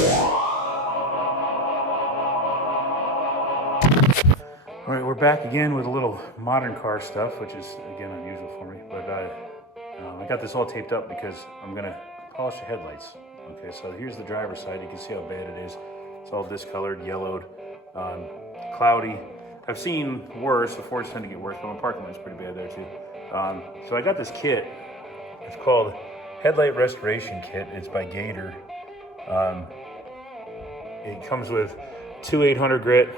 All right, we're back again with a little modern car stuff, which is, again, unusual for me. But I got this all taped up because I'm going to polish the headlights. Okay, so here's the driver's side. You can see how bad it is. It's all discolored, yellowed, cloudy. I've seen worse. The Fords tend to get worse, but my parking lot's pretty bad there too. So I got this kit. It's called Headlight Restoration Kit. It's by Gator. It comes with two 800 grit,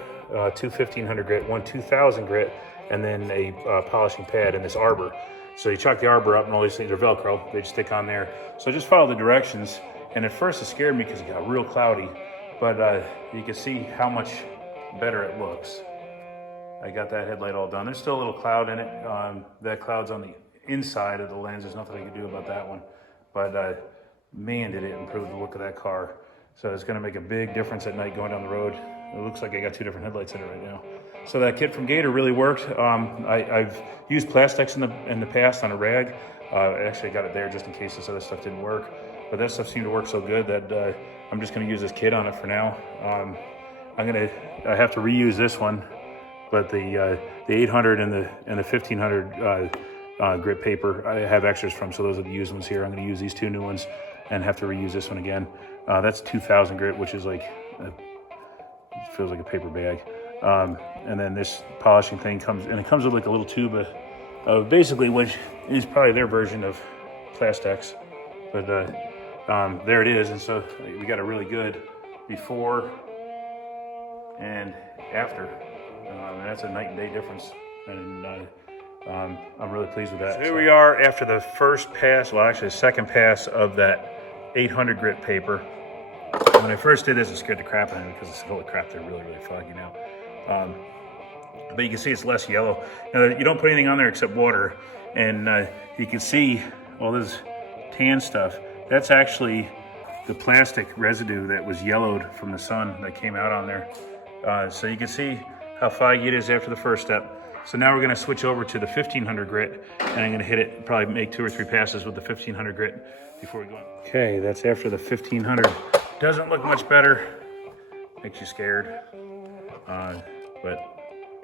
two 1500 grit, one 2000 grit, and then a polishing pad and this arbor. So you chalk the arbor up and all these things are Velcro. They just stick on there. So I just follow the directions. And at first it scared me because it got real cloudy, but you can see how much better it looks. I got that headlight all done. There's still a little cloud in it. That cloud's on the inside of the lens. There's nothing I can do about that one. But man, did it improve the look of that car. So it's gonna make a big difference at night going down the road. It looks like I got two different headlights in it right now. So that kit from Gator really worked. I've used plastics in the past on a rag. Actually, I got it there just in case this other stuff didn't work. But that stuff seemed to work so good that I'm just gonna use this kit on it for now. I have to reuse this one, but the 800 and the 1500 grit paper I have extras from, so those are the used ones here. I'm gonna use these two new ones and have to reuse this one again. That's 2000 grit, which is like, it feels like a paper bag. And then this polishing thing comes with like a little tube of basically, which is probably their version of Plastex, but there it is. And so we got a really good before and after, and that's a night and day difference. And I'm really pleased with that. So here we are after the first pass, well actually the second pass of that 800 grit paper. When I first did this, it scared the crap out of me because it's, holy crap, they're really, really foggy now. But you can see it's less yellow. Now, you don't put anything on there except water, and you can see all this tan stuff. That's actually the plastic residue that was yellowed from the sun that came out on there. So you can see how foggy it is after the first step. So now we're gonna switch over to the 1500 grit, and I'm gonna hit it, probably make 2 or 3 passes with the 1500 grit before we go on. Okay, that's after the 1500. Doesn't look much better, makes you scared. But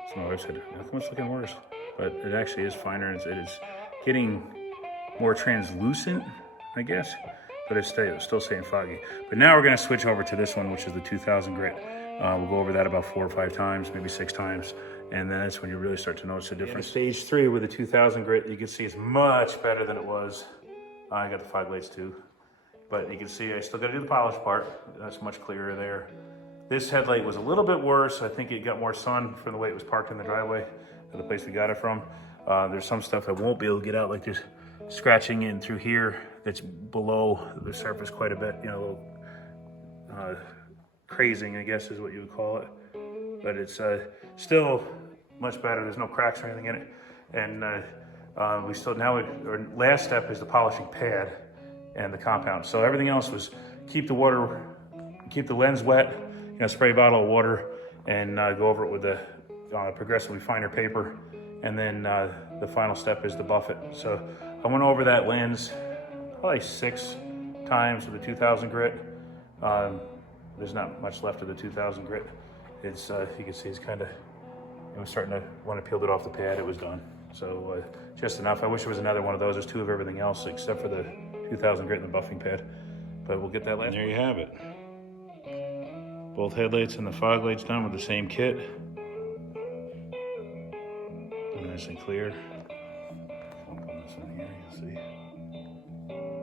as my wife said, nothing's looking worse. But it actually is finer, and it is getting more translucent, I guess, but it's still staying foggy. But now we're gonna switch over to this one, which is the 2000 grit. We'll go over that about 4 or 5 times, maybe 6 times. And then that's when you really start to notice the difference. Stage 3 with the 2000 grit, you can see it's much better than it was. I got the fog lights too. But you can see I still gotta do the polish part. That's much clearer there. This headlight was a little bit worse. I think it got more sun from the way it was parked in the driveway to the place we got it from. There's some stuff I won't be able to get out, like this scratching in through here that's below the surface quite a bit, you know, a little crazing, I guess is what you would call it. But it's still much better. There's no cracks or anything in it. And we still, now our last step is the polishing pad and the compound. So everything else was keep the lens wet, you know, spray a bottle of water, and go over it with the progressively finer paper. And then the final step is to buff it. So I went over that lens probably 6 times with the 2000 grit. There's not much left of the 2000 grit. It's, you can see it's kind of, it was starting to, when I peeled it off the pad, it was done. So just enough. I wish there was another one of those. There's 2 of everything else except for the 2000 grit and the buffing pad. But we'll get that last. And there you have it. Both headlights and the fog lights done with the same kit. Nice and clear. I'll put this in here, you'll see.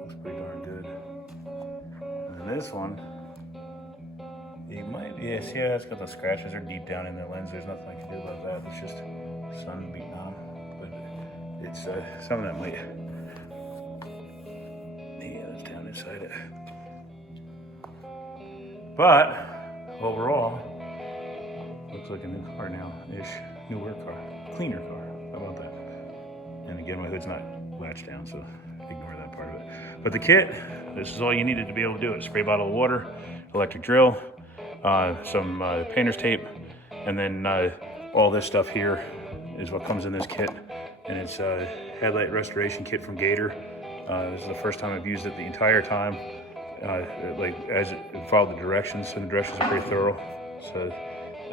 Looks pretty darn good. And this one, you might, yeah, see how it's got the scratches are deep down in the lens. There's nothing I can do about that. It's just sun beating on them. But it's, some of that might, yeah, that's down inside it. But overall, looks like a new car now-ish. Newer car, cleaner car. How about that? And again, my hood's not latched down, so ignore that part of it. But the kit, this is all you needed to be able to do it. Spray bottle of water, electric drill, some painter's tape, and then all this stuff here is what comes in this kit. And it's a headlight restoration kit from Gator. This is the first time I've used it the entire time. like as it followed the directions, and the directions are pretty thorough. So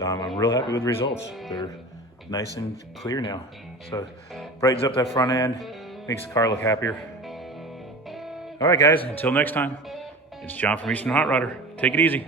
I'm real happy with the results. They're nice and clear now. So brightens up that front end, makes the car look happier. All right, guys, until next time, it's John from Eastern Hot Rodder. Take it easy.